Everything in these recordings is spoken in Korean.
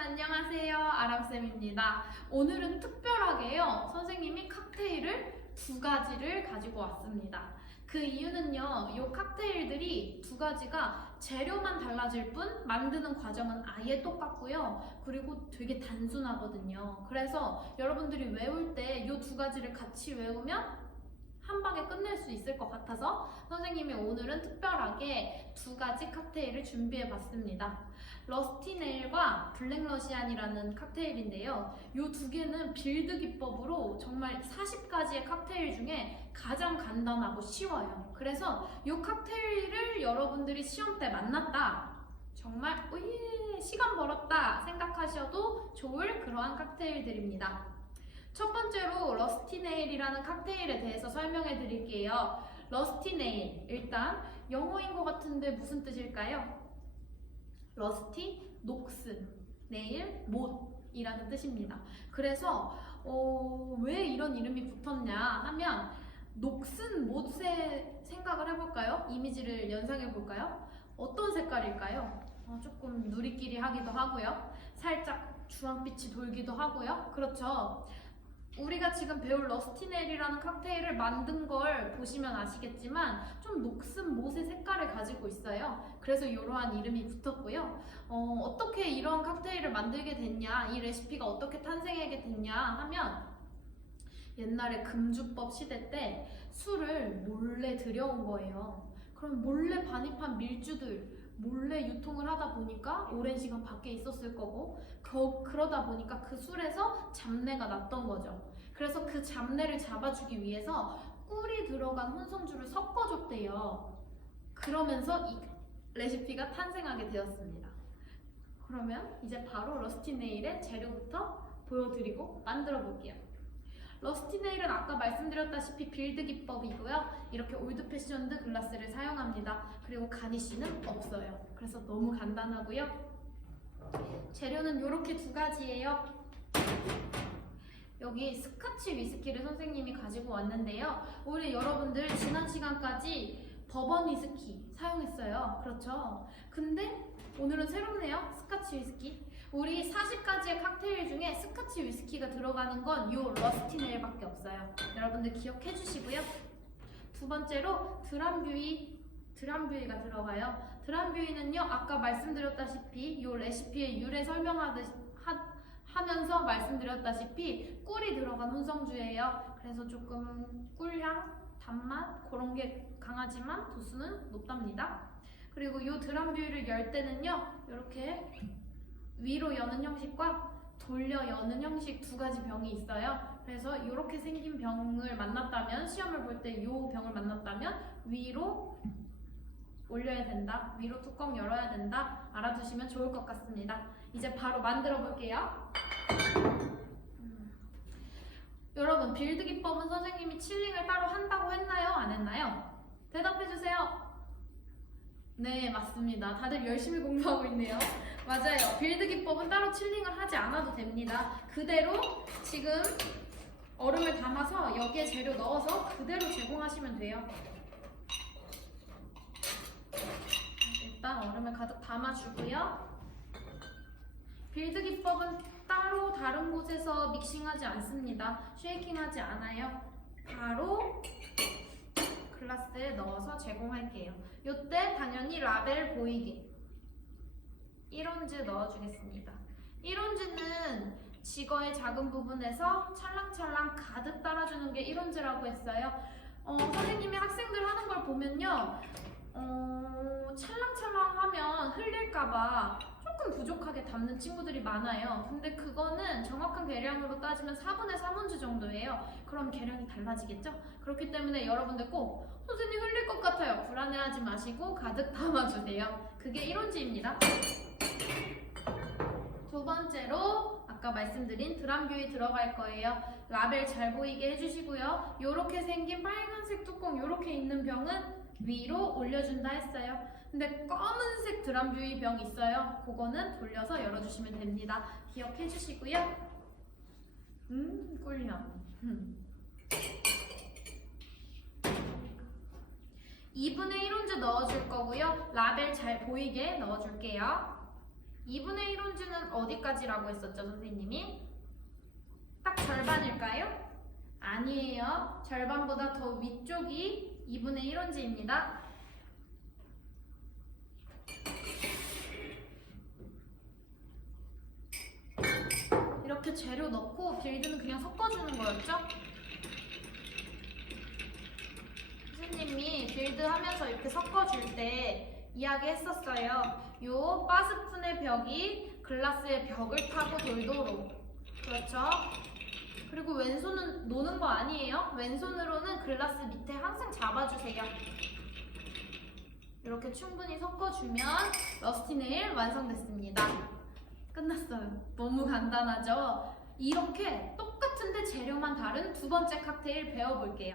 안녕하세요. 아람쌤입니다. 오늘은 특별하게요. 선생님이 칵테일을 두 가지를 가지고 왔습니다. 그 이유는요. 이 칵테일들이 두 가지가 재료만 달라질 뿐 만드는 과정은 아예 똑같고요. 그리고 되게 단순하거든요. 그래서 여러분들이 외울 때 이 두 가지를 같이 외우면 한 방에 끝낼 수 있을 것 같아서 선생님이 오늘은 특별하게 두 가지 칵테일을 준비해 봤습니다. 러스티네일과 블랙러시안이라는 칵테일인데요. 이 두 개는 빌드 기법으로 정말 40가지의 칵테일 중에 가장 간단하고 쉬워요. 그래서 이 칵테일을 여러분들이 시험 때 만났다. 정말 시간 벌었다 생각하셔도 좋을 그러한 칵테일들입니다. 첫 번째로 러스티네일이라는 칵테일에 대해서 설명해 드릴게요. 러스티네일, 일단 영어인 것 같은데 무슨 뜻일까요? 러스티, 녹슨, 네일, 못이라는 뜻입니다. 그래서 왜 이런 이름이 붙었냐 하면 녹슨 못의 생각을 해볼까요? 이미지를 연상해 볼까요? 어떤 색깔일까요? 조금 누리끼리 하기도 하고요. 살짝 주황빛이 돌기도 하고요. 그렇죠. 우리가 지금 배울 러스티네일이라는 칵테일을 만든 걸 보시면 아시겠지만 좀 녹슨 못의 색깔을 가지고 있어요. 그래서 이러한 이름이 붙었고요. 어떻게 이런 칵테일을 만들게 됐냐, 이 레시피가 어떻게 탄생하게 됐냐 하면 옛날에 금주법 시대 때 술을 몰래 들여온 거예요. 그럼 몰래 반입한 밀주들 몰래 유통을 하다 보니까 오랜 시간 밖에 있었을 거고 그러다 보니까 그 술에서 잡내가 났던 거죠. 그래서 그 잡내를 잡아주기 위해서 꿀이 들어간 혼성주를 섞어줬대요. 그러면서 이 레시피가 탄생하게 되었습니다. 그러면 이제 바로 러스티네일의 재료부터 보여드리고 만들어 볼게요. 러스티네일은 아까 말씀드렸다시피 빌드 기법이고요. 이렇게 올드 패션드 글라스를 사용합니다. 그리고 가니쉬는 없어요. 그래서 너무 간단하고요. 재료는 이렇게 두 가지예요. 여기 스카치 위스키를 선생님이 가지고 왔는데요. 우리 여러분들 지난 시간까지 버번 위스키 사용했어요. 그렇죠? 근데 오늘은 새롭네요. 스카치 위스키. 우리 40가지의 칵테일 중에 스카치 위스키가 들어가는 건 이 러스티네일밖에 없어요. 여러분들 기억해 주시고요. 두 번째로 드람뷰이가 들어가요. 드람뷰이는요, 아까 말씀드렸다시피 이 레시피의 유래 하면서 말씀드렸다시피 꿀이 들어간 혼성주예요. 그래서 조금 꿀향, 단맛 그런 게 강하지만 도수는 높답니다. 그리고 이 드람뷰이를 열 때는요, 이렇게 위로 여는 형식과 돌려 여는 형식 두 가지 병이 있어요. 그래서 이렇게 생긴 병을 만났다면, 시험을 볼 때 이 병을 만났다면 위로 올려야 된다, 위로 뚜껑 열어야 된다, 알아두시면 좋을 것 같습니다. 이제 바로 만들어 볼게요. 여러분, 빌드 기법은 선생님이 칠링을 따로 한다고 했나요? 안 했나요? 대답해 주세요. 네, 맞습니다. 다들 열심히 공부하고 있네요. 맞아요. 빌드 기법은 따로 칠링을 하지 않아도 됩니다. 그대로 지금 얼음을 담아서 여기에 재료 넣어서 그대로 제공하시면 돼요. 일단 얼음을 가득 담아주고요. 빌드 기법은 따로 다른 곳에서 믹싱하지 않습니다. 쉐이킹하지 않아요. 바로 글라스에 넣어서 제공할게요. 이때 당연히 라벨 보이게 1온즈 넣어주겠습니다. 1온즈는 지거의 작은 부분에서 찰랑찰랑 가득 따라주는 게 1온즈라고 했어요. 선생님이 학생들 하는 걸 보면요, 찰랑찰랑하면 흘릴까봐 조금 부족하게 담는 친구들이 많아요. 근데 그거는 정확한 계량으로 따지면 4분의 3온즈 정도예요. 그럼 계량이 달라지겠죠? 그렇기 때문에 여러분들 꼭 선생님 흘릴 것 같아요, 불안해하지 마시고 가득 담아주세요. 그게 1온즈입니다. 두 번째로 아까 말씀드린 드람뷰이 들어갈 거예요. 라벨 잘 보이게 해주시고요. 이렇게 생긴 빨간색 뚜껑 이렇게 있는 병은 위로 올려준다 했어요. 근데 검은색 드람뷰이 병 있어요. 그거는 돌려서 열어주시면 됩니다. 기억해 주시고요. 꿀향. 2분의 1온즈 넣어줄 거고요. 라벨 잘 보이게 넣어줄게요. 2분의 1 온즈는 어디까지라고 했었죠, 선생님이? 딱 절반일까요? 아니에요. 절반보다 더 위쪽이 2분의 1 온즈입니다. 이렇게 재료 넣고 빌드는 그냥 섞어주는 거였죠? 선생님이 빌드 하면서 이렇게 섞어줄 때 이야기했었어요. 요 바스푼의 벽이 글라스의 벽을 타고 돌도록. 그렇죠? 그리고 왼손은 노는 거 아니에요? 왼손으로는 글라스 밑에 항상 잡아주세요. 이렇게 충분히 섞어주면 러스티 네일 완성됐습니다. 끝났어요. 너무 간단하죠? 이렇게 똑같은데 재료만 다른 두 번째 칵테일 배워볼게요.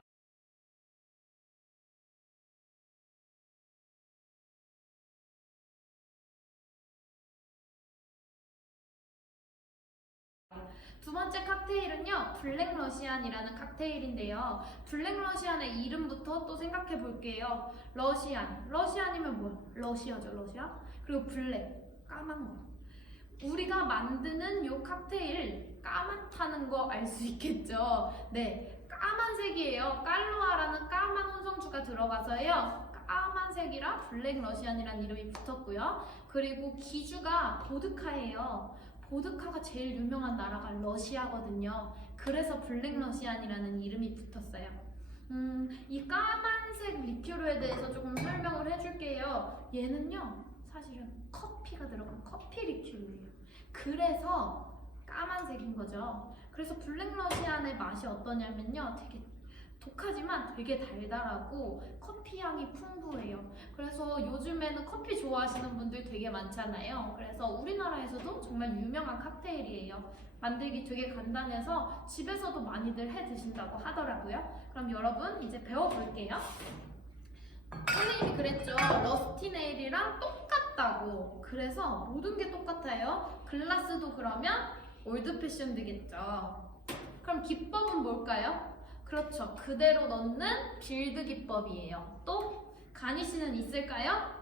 두 번째 칵테일은요, 블랙 러시안이라는 칵테일인데요. 블랙 러시안의 이름부터 또 생각해 볼게요. 러시안. 러시안이면 뭐야? 러시아죠, 러시아. 그리고 블랙. 까만 거. 우리가 만드는 요 칵테일 까맣다는 거 알 수 있겠죠? 네, 까만색이에요. 깔루아라는 까만 혼성주가 들어가서요. 까만색이라 블랙 러시안이라는 이름이 붙었고요. 그리고 기주가 보드카예요. 보드카가 제일 유명한 나라가 러시아거든요. 그래서 블랙 러시안이라는 이름이 붙었어요. 이 까만색 리큐르에 대해서 조금 설명을 해줄게요. 얘는요, 사실은 커피가 들어간 커피 리큐르예요. 그래서 까만색인 거죠. 그래서 블랙 러시안의 맛이 어떠냐면요, 되게 독하지만 되게 달달하고 커피 향이 풍부해요. 그래서 요즘에는 커피 좋아하시는 분들 되게 많잖아요. 그래서 우리나라에서도 정말 유명한 칵테일이에요. 만들기 되게 간단해서 집에서도 많이들 해 드신다고 하더라고요. 그럼 여러분 이제 배워볼게요. 선생님이 그랬죠. 러스티 네일이랑 똑같다고. 그래서 모든 게 똑같아요. 글라스도 그러면 올드 패션드겠죠. 그럼 기법은 뭘까요? 그렇죠. 그대로 넣는 빌드 기법이에요. 또 가니쉬는 있을까요?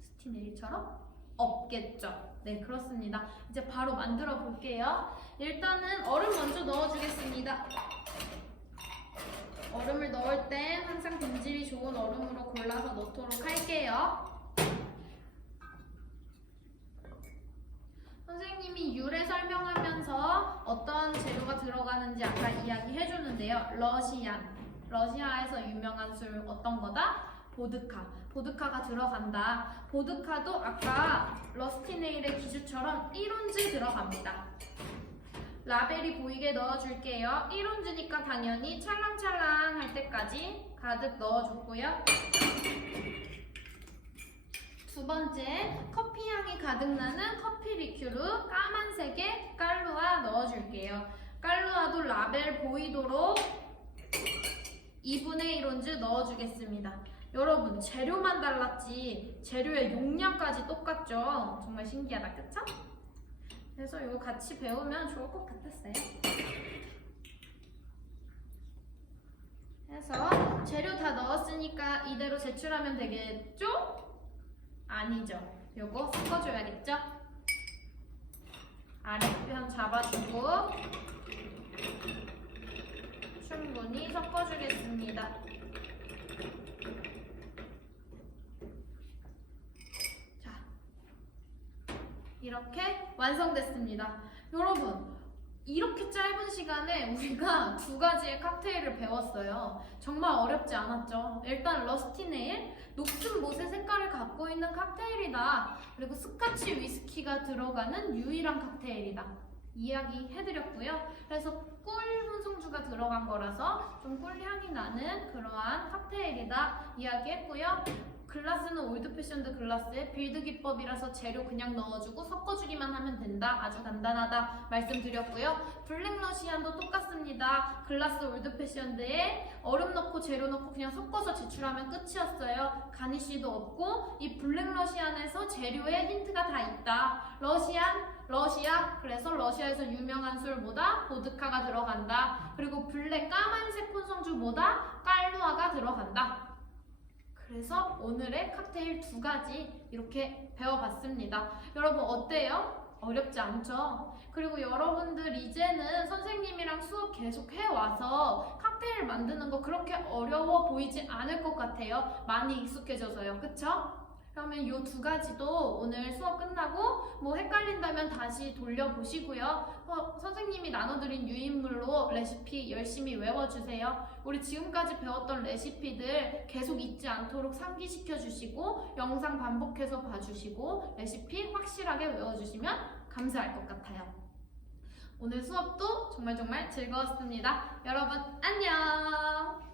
스티 네일처럼? 없겠죠. 네, 그렇습니다. 이제 바로 만들어 볼게요. 일단은 얼음 먼저 넣어주겠습니다. 얼음을 넣을 땐 항상 품질이 좋은 얼음으로 골라서 넣도록 할게요. 선생님이 유래 설명하면서 어떤 재료가 들어가는지 아까 이야기해 주는데요. 러시아에서 유명한 술 어떤 거다? 보드카. 보드카가 들어간다. 보드카도 아까 러스티 네일의 기주처럼 1온즈 들어갑니다. 라벨이 보이게 넣어줄게요. 1온즈니까 당연히 찰랑찰랑 할 때까지 가득 넣어줬고요. 두 번째, 커피 향이 가득 나는 커피 리큐르 까만색의 깔루아 넣어줄게요. 깔루아도 라벨 보이도록 2분의 1온즈 넣어주겠습니다. 여러분, 재료만 달랐지 재료의 용량까지 똑같죠? 정말 신기하다, 그쵸? 그래서 이거 같이 배우면 좋을 것 같았어요. 그래서 재료 다 넣었으니까 이대로 제출하면 되겠죠? 아니죠. 요거 섞어줘야겠죠? 아랫편 잡아주고 충분히 섞어주겠습니다. 자, 이렇게 완성됐습니다. 여러분, 이렇게 짧은 시간에 우리가 두 가지의 칵테일을 배웠어요. 정말 어렵지 않았죠? 일단 러스티 네일, 녹슨 못의 색깔을 갖고 있는 칵테일이다. 그리고 스카치 위스키가 들어가는 유일한 칵테일이다. 이야기 해드렸고요. 그래서 꿀 혼성주가 들어간 거라서 좀 꿀향이 나는 그러한 칵테일이다 이야기했고요. 글라스는 올드 패션드 글라스의 빌드 기법이라서 재료 그냥 넣어주고 섞어주기만 하면 된다. 아주 간단하다 말씀드렸고요. 블랙 러시안도 똑같습니다. 글라스 올드 패션드에 얼음 넣고 재료 넣고 그냥 섞어서 제출하면 끝이었어요. 가니쉬도 없고 이 블랙 러시안에서 재료에 힌트가 다 있다. 러시아, 그래서 러시아에서 유명한 술보다 보드카가 들어간다. 그리고 블랙 까만색 혼성주보다 깔루아가 들어간다. 그래서 오늘의 칵테일 2가지 이렇게 배워봤습니다. 여러분 어때요? 어렵지 않죠? 그리고 여러분들 이제는 선생님이랑 수업 계속 해와서 칵테일 만드는 거 그렇게 어려워 보이지 않을 것 같아요. 많이 익숙해져서요. 그쵸? 그러면 이 2가지도 오늘 수업 끝나고 뭐 헷갈린다면 다시 돌려보시고요. 선생님이 나눠드린 유인물로 레시피 열심히 외워주세요. 우리 지금까지 배웠던 레시피들 계속 잊지 않도록 상기시켜 주시고 영상 반복해서 봐주시고 레시피 확실하게 외워주시면 감사할 것 같아요. 오늘 수업도 정말 즐거웠습니다. 여러분 안녕!